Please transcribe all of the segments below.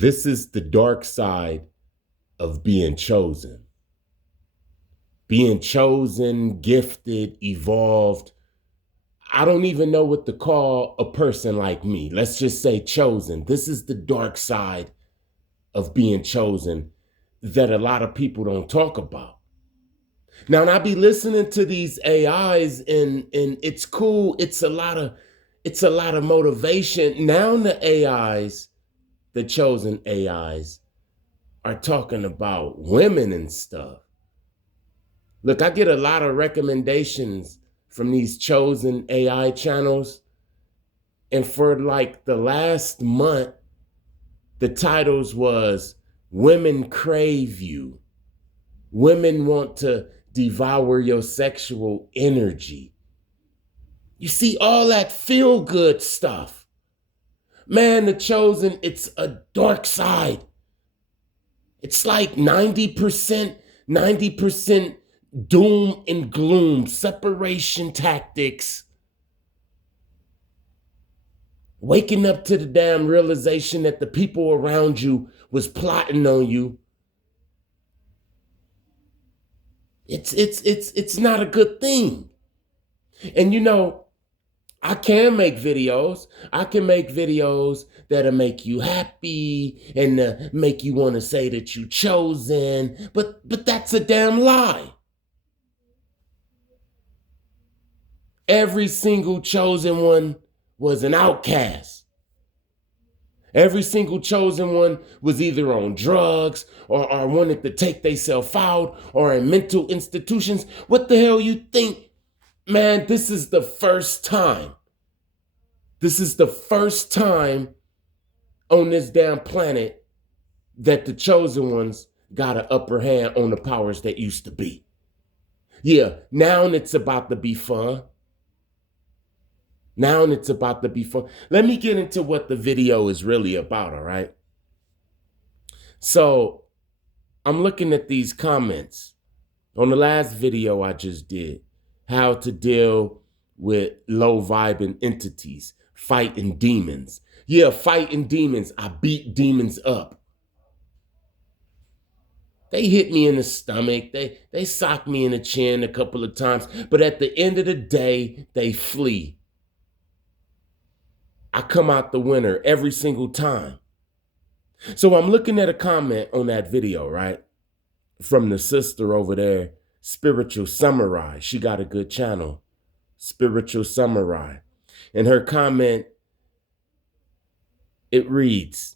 This is the dark side of being chosen. Being chosen, gifted, evolved. I don't even know what to call a person like me. Let's just say chosen. This is the dark side of being chosen that a lot of people don't talk about. Now, and I be listening to these AIs and it's cool. It's a lot of motivation. Now the AIs, the chosen AIs, are talking about women and stuff. Look, I get a lot of recommendations from these chosen AI channels. And for like the last month, the titles was Women Crave You. Women want to devour your sexual energy. You see all that feel good stuff. Man, the chosen, it's a dark side. It's like 90% doom and gloom, separation tactics. Waking up to the damn realization that the people around you was plotting on you. It's not a good thing. And I can make videos. I can make videos that'll make you happy and make you want to say that you chosen, but that's a damn lie. Every single chosen one was an outcast. Every single chosen one was either on drugs or wanted to take themselves out or in mental institutions. What the hell you think? Man, this is the first time. This is the first time on this damn planet that the chosen ones got an upper hand on the powers that used to be. Yeah, now it's about to be fun. Now it's about to be fun. Let me get into what the video is really about, all right? So I'm looking at these comments on the last video I just did, how to deal with low vibing entities, fighting demons. Yeah, fighting demons. I beat demons up. They hit me in the stomach. They socked me in the chin a couple of times. But at the end of the day, they flee. I come out the winner every single time. So I'm looking at a comment on that video, right? From the sister over there, Spiritual Samurai. She got a good channel, Spiritual Samurai. And her comment, it reads,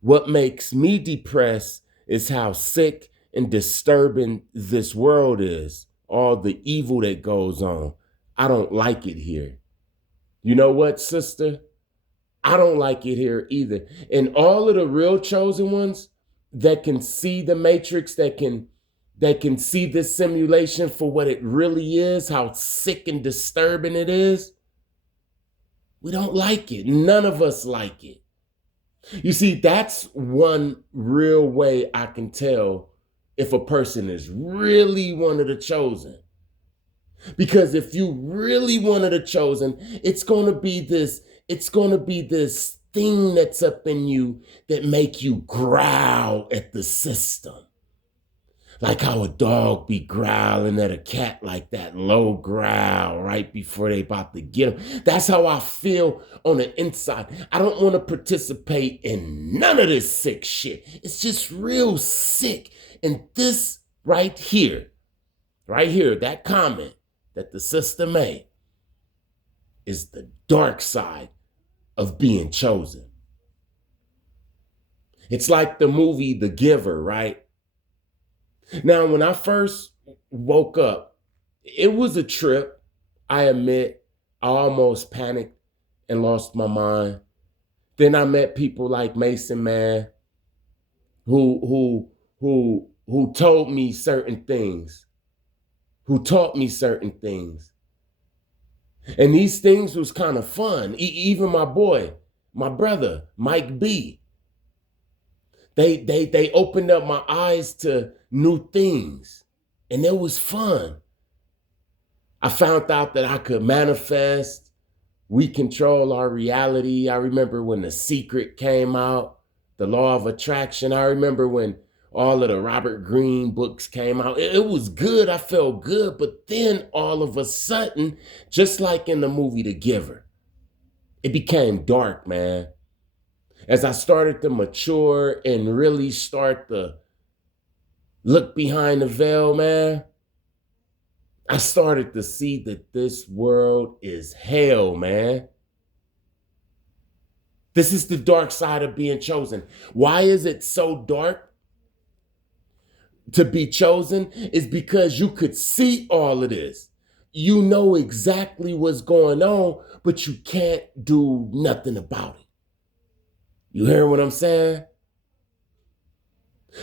"What makes me depressed is how sick and disturbing this world is. All the evil that goes on. I don't like it here." You know what, sister? I don't like it here either. And all of the real chosen ones that can see the matrix, that can see this simulation for what it really is, how sick and disturbing it is, we don't like it. None of us like it. You see, that's one real way I can tell if a person is really one of the chosen. Because if you really one of the chosen, it's going to be this thing that's up in you that make you growl at the system. Like how a dog be growling at a cat, like that low growl right before they about to get him. That's how I feel on the inside. I don't want to participate in none of this sick shit. It's just real sick. And this right here, that comment that the sister made is the dark side of being chosen. It's like the movie The Giver, right? Now, when I first woke up, it was a trip. I admit, I almost panicked and lost my mind. Then I met people like Mason Man, who told me certain things, who taught me certain things. And these things was kind of fun. Even my brother, Mike B. They opened up my eyes to new things, and it was fun. I found out that I could manifest. We control our reality. I remember when The Secret came out. The law of attraction. I remember when all of the Robert Greene books came out. It was good. I felt good. But then all of a sudden, just like in the movie The Giver, it became dark, man. As I started to mature and really start to look behind the veil, man, I started to see that this world is hell, man. This is the dark side of being chosen. Why is it so dark to be chosen? Is because you could see all of this. You know exactly what's going on, but you can't do nothing about it. You hear what I'm saying?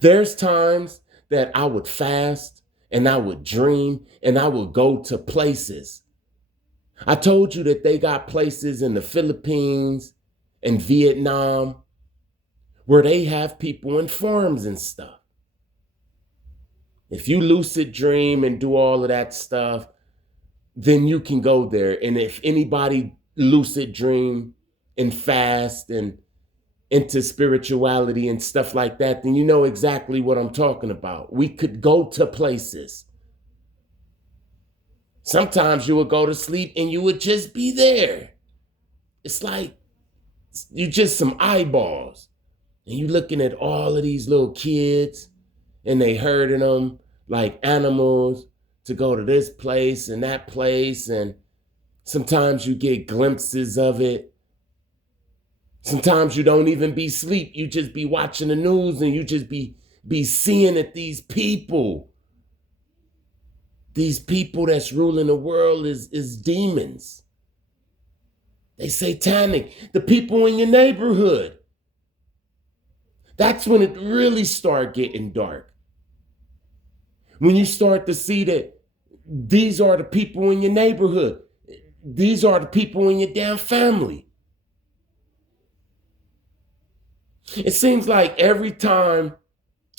There's times that I would fast and I would dream and I would go to places. I told you that they got places in the Philippines and Vietnam where they have people in farms and stuff. If you lucid dream and do all of that stuff, then you can go there. And if anybody lucid dream and fast and into spirituality and stuff like that, then you know exactly what I'm talking about. We could go to places. Sometimes you would go to sleep and you would just be there. It's like you just some eyeballs. And you looking at all of these little kids and they herding them like animals to go to this place and that place. And sometimes you get glimpses of it. Sometimes you don't even be asleep. You just be watching the news and you just be seeing that these people that's ruling the world is demons. They satanic. The people in your neighborhood. That's when it really start getting dark. When you start to see that these are the people in your neighborhood. These are the people in your damn family. It seems like every time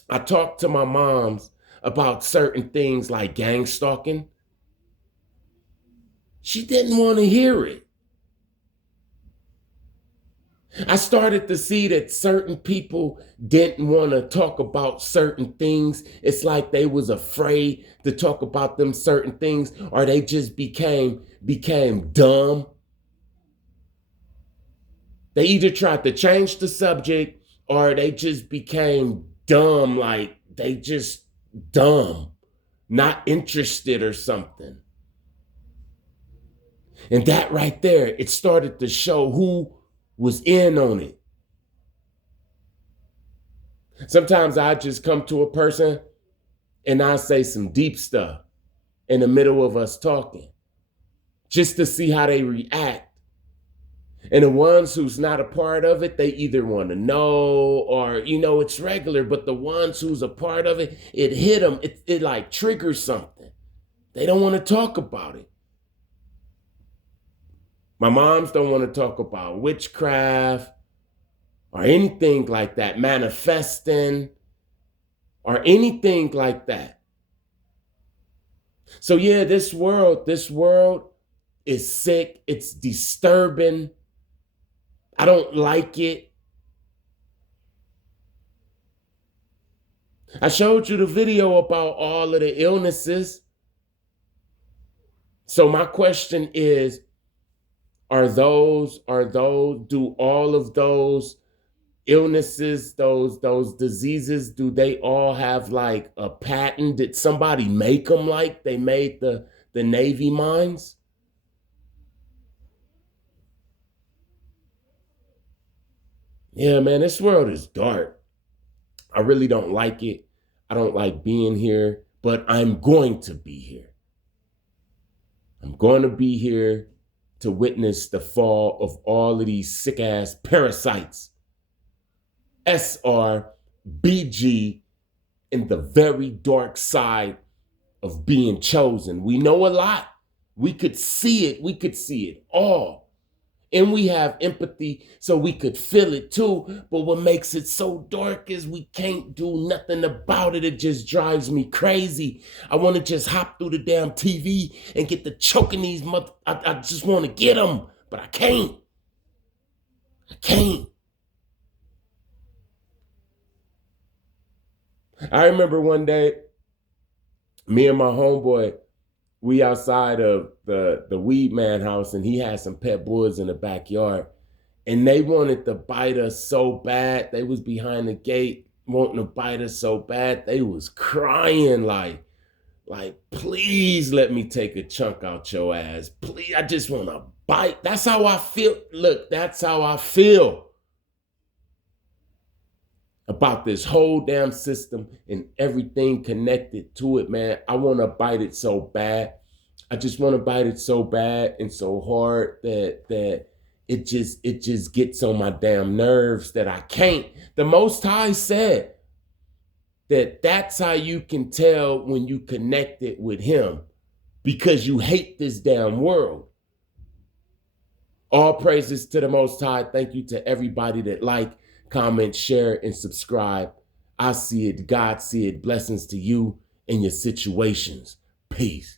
I talk to my moms about certain things like gang stalking, she didn't want to hear it. I started to see that certain people didn't want to talk about certain things. It's like they was afraid to talk about them certain things, or they just became dumb. They either tried to change the subject or they just became dumb, like they just dumb, not interested or something. And that right there, it started to show who was in on it. Sometimes I just come to a person and I say some deep stuff in the middle of us talking, just to see how they react. And the ones who's not a part of it, they either want to know or, it's regular. But the ones who's a part of it, it hit them. It like triggers something. They don't want to talk about it. My moms don't want to talk about witchcraft or anything like that, manifesting or anything like that. So yeah, this world is sick. It's disturbing. I don't like it. I showed you the video about all of the illnesses. So my question is, do all of those illnesses, those diseases, do they all have like a patent? Did somebody make them like they made the Navy mines? Yeah, man, this world is dark. I really don't like it. I don't like being here, but I'm going to be here. I'm going to be here to witness the fall of all of these sick-ass parasites. SR&BG in the very dark side of being chosen. We know a lot. We could see it. We could see it all. And we have empathy so we could feel it too. But what makes it so dark is we can't do nothing about it. It just drives me crazy. I want to just hop through the damn TV and get the choking these I just want to get them, but I can't. I can't. I remember one day, me and my homeboy, we outside of the weed man house, and he had some pet bulls in the backyard, and they wanted to bite us so bad. They was behind the gate wanting to bite us so bad. They was crying like, please let me take a chunk out your ass. Please, I just want to bite. That's how I feel. Look, that's how I feel about this whole damn system and everything connected to it, man. I want to bite it so bad. I just want to bite it so bad and so hard that it just gets on my damn nerves that I can't. The Most High said that's how you can tell when you connected with him, because you hate this damn world. All praises to the Most High. Thank you to everybody that like, comment, share, and subscribe. I see it. God see it. Blessings to you and your situations. Peace.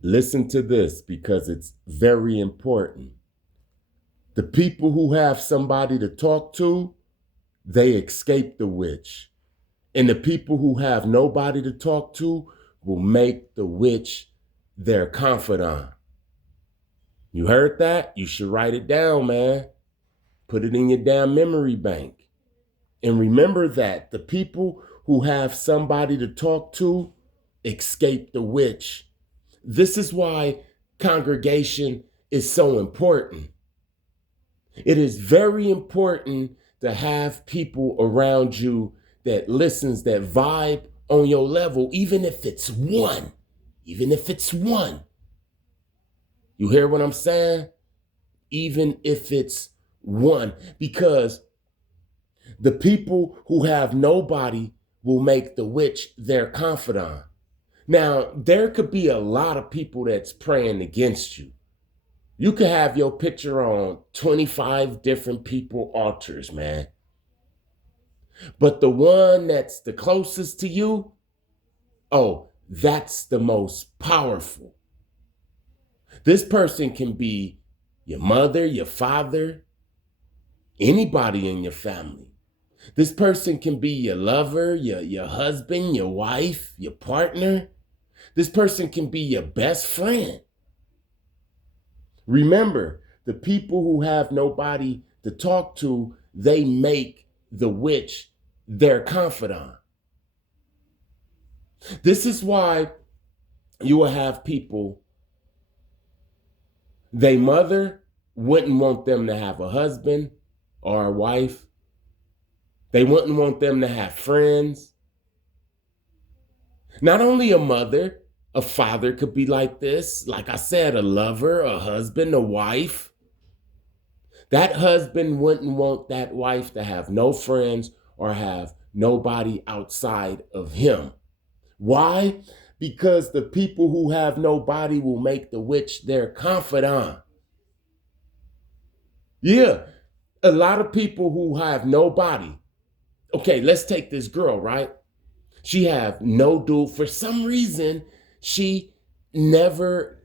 Listen to this because it's very important. The people who have somebody to talk to, they escape the witch. And the people who have nobody to talk to will make the witch their confidant. You heard that? You should write it down, man. Put it in your damn memory bank. And remember that the people who have somebody to talk to escape the witch. This is why congregation is so important. It is very important to have people around you that listens, that vibe on your level, even if it's one. Even if it's one. You hear what I'm saying? Even if it's one. Because the people who have nobody will make the witch their confidant. Now, there could be a lot of people that's praying against you. You could have your picture on 25 different people altars, man. But the one that's the closest to you, oh, that's the most powerful. This person can be your mother, your father, anybody in your family. This person can be your lover, your husband, your wife, your partner. This person can be your best friend. Remember, the people who have nobody to talk to, they make the witch their confidant. This is why you will have people, their mother wouldn't want them to have a husband or a wife. They wouldn't want them to have friends. Not only a mother, a father could be like this. Like I said, a lover, a husband, a wife. That husband wouldn't want that wife to have no friends or have nobody outside of him. Why? Because the people who have nobody will make the witch their confidant. Yeah, a lot of people who have nobody. Okay, let's take this girl, right? She have no dude. For some reason, she never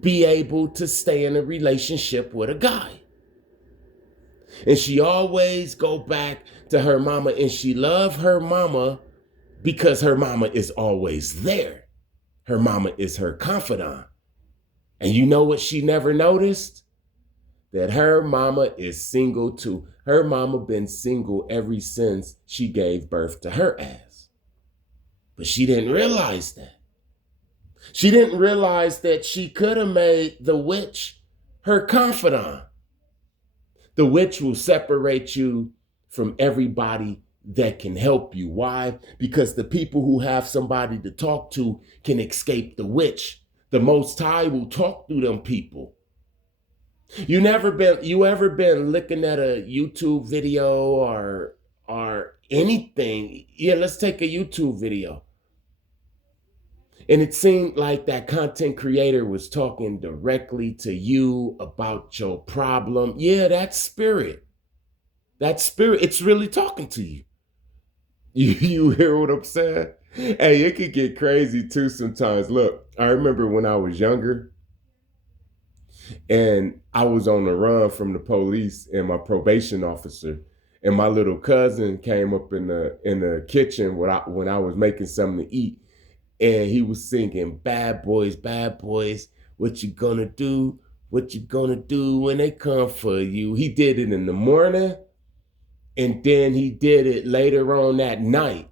be able to stay in a relationship with a guy. And she always go back to her mama, and she love her mama because her mama is always there. Her mama is her confidant. And you know what she never noticed? That her mama is single too. Her mama been single ever since she gave birth to her ass. But she didn't realize that. She didn't realize that she could have made the witch her confidant. The witch will separate you from everybody that can help you. Why? Because the people who have somebody to talk to can escape the witch. The Most High will talk to them people. You ever been looking at a YouTube video or anything? Yeah, let's take a YouTube video. And it seemed like that content creator was talking directly to you about your problem. Yeah, that spirit, it's really talking to you. You hear what I'm saying? Hey, it could get crazy too sometimes. Look, I remember when I was younger and I was on the run from the police and my probation officer. and my little cousin came up in the kitchen when I was making something to eat, and he was singing bad boys, what you gonna do? What you gonna do when they come for you?" He did it in the morning, and then he did it later on that night.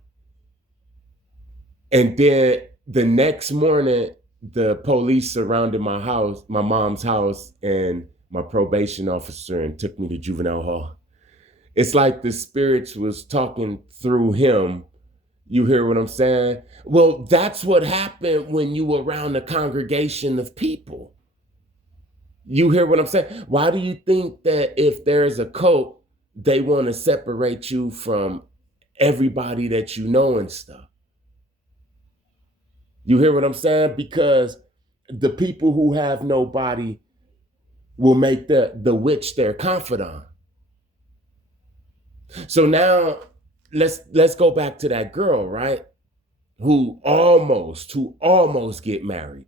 And then the next morning, the police surrounded my house, my mom's house, and my probation officer, and took me to juvenile hall. It's like the spirits was talking through him. You hear what I'm saying? Well, that's what happened when you were around a congregation of people. You hear what I'm saying? Why do you think that if there's a cult, they want to separate you from everybody that you know and stuff? You hear what I'm saying? Because the people who have nobody will make the witch their confidant. So now let's go back to that girl, right? Who almost get married,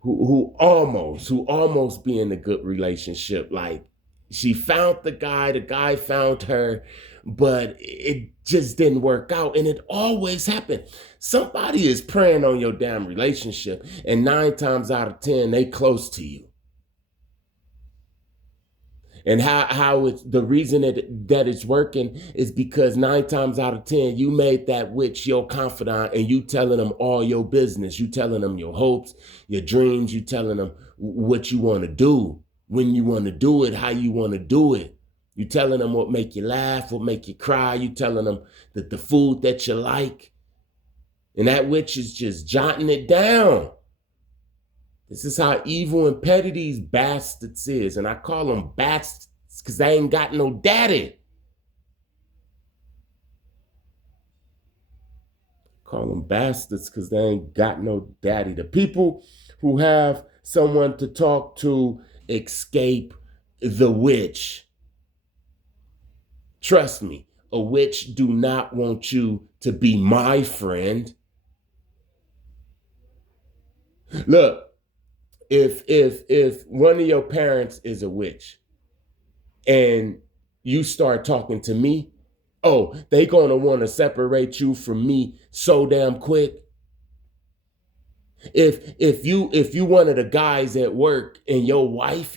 who almost be in a good relationship. Like, she found the guy found her, but it just didn't work out. And it always happened. Somebody is preying on your damn relationship, and 9 times out of 10, they close to you. And how it's the reason that it's working is because 9 times out of 10, you made that witch your confidant, and you telling them all your business. You telling them your hopes, your dreams. You telling them what you want to do, when you want to do it, how you want to do it. You telling them what make you laugh, what make you cry. You telling them that the food that you like. And that witch is just jotting it down. This is how evil and petty these bastards is. And I call them bastards because they ain't got no daddy. Call them bastards because they ain't got no daddy. The people who have someone to talk to escape the witch. Trust me, a witch do not want you to be my friend. Look, if one of your parents is a witch and you start talking to me, oh, they gonna want to separate you from me so damn quick. If you one of the guys at work, and your wife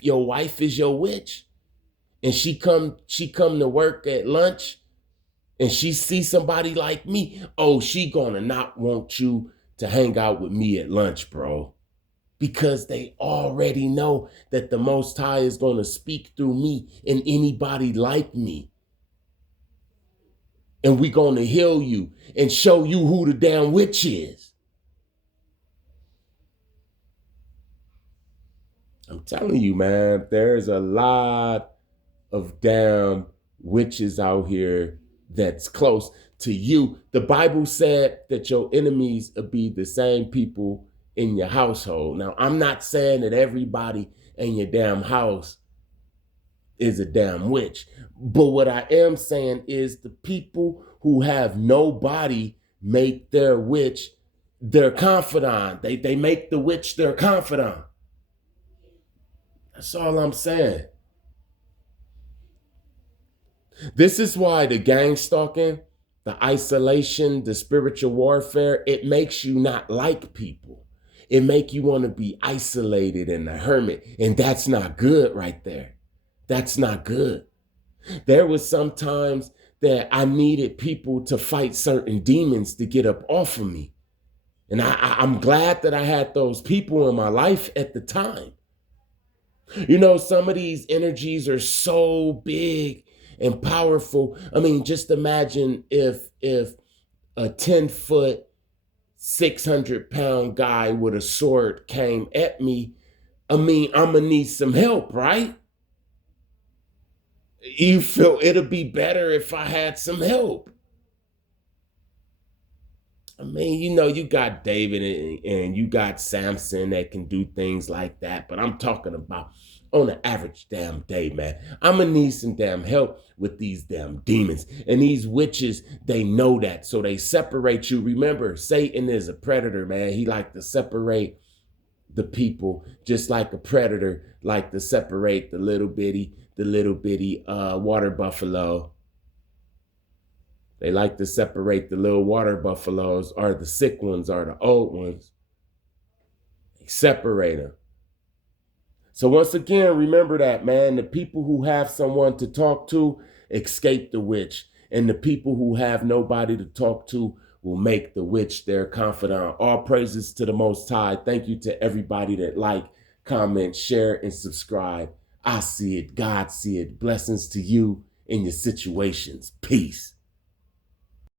is your witch, and she come to work at lunch, and she see somebody like me, oh, she gonna not want you to hang out with me at lunch, bro. Because they already know that the Most High is going to speak through me and anybody like me. And we going to heal you and show you who the damn witch is. I'm telling you, man, there's a lot of damn witches out here that's close to you. The Bible said that your enemies will be the same people in your household. Now, I'm not saying that everybody in your damn house is a damn witch, but what I am saying is the people who have nobody make their witch their confidant. They make the witch their confidant. That's all I'm saying. This is why the gang stalking, the isolation, the spiritual warfare, it makes you not like people. It make you want to be isolated and a hermit. And that's not good right there. That's not good. There was some times that I needed people to fight certain demons to get up off of me. And I'm glad that I had those people in my life at the time. You know, some of these energies are so big and powerful. I mean, just imagine if a 10-foot, 600-pound guy with a sword came at me. I mean, I'm gonna need some help, right? You feel it'll be better if I had some help. I mean, you know, you got David and you got Samson that can do things like that, but I'm talking about on an average damn day, man. I'm gonna need some damn help with these damn demons. And these witches, they know that. So they separate you. Remember, Satan is a predator, man. He like to separate the people, just like a predator like to separate the little bitty water buffalo. They like to separate the little water buffaloes, or the sick ones, or the old ones. They separate them. So once again, remember that, man. The people who have someone to talk to escape the witch. And the people who have nobody to talk to will make the witch their confidant. All praises to the Most High. Thank you to everybody that like, comment, share, and subscribe. I see it. God see it. Blessings to you in your situations. Peace.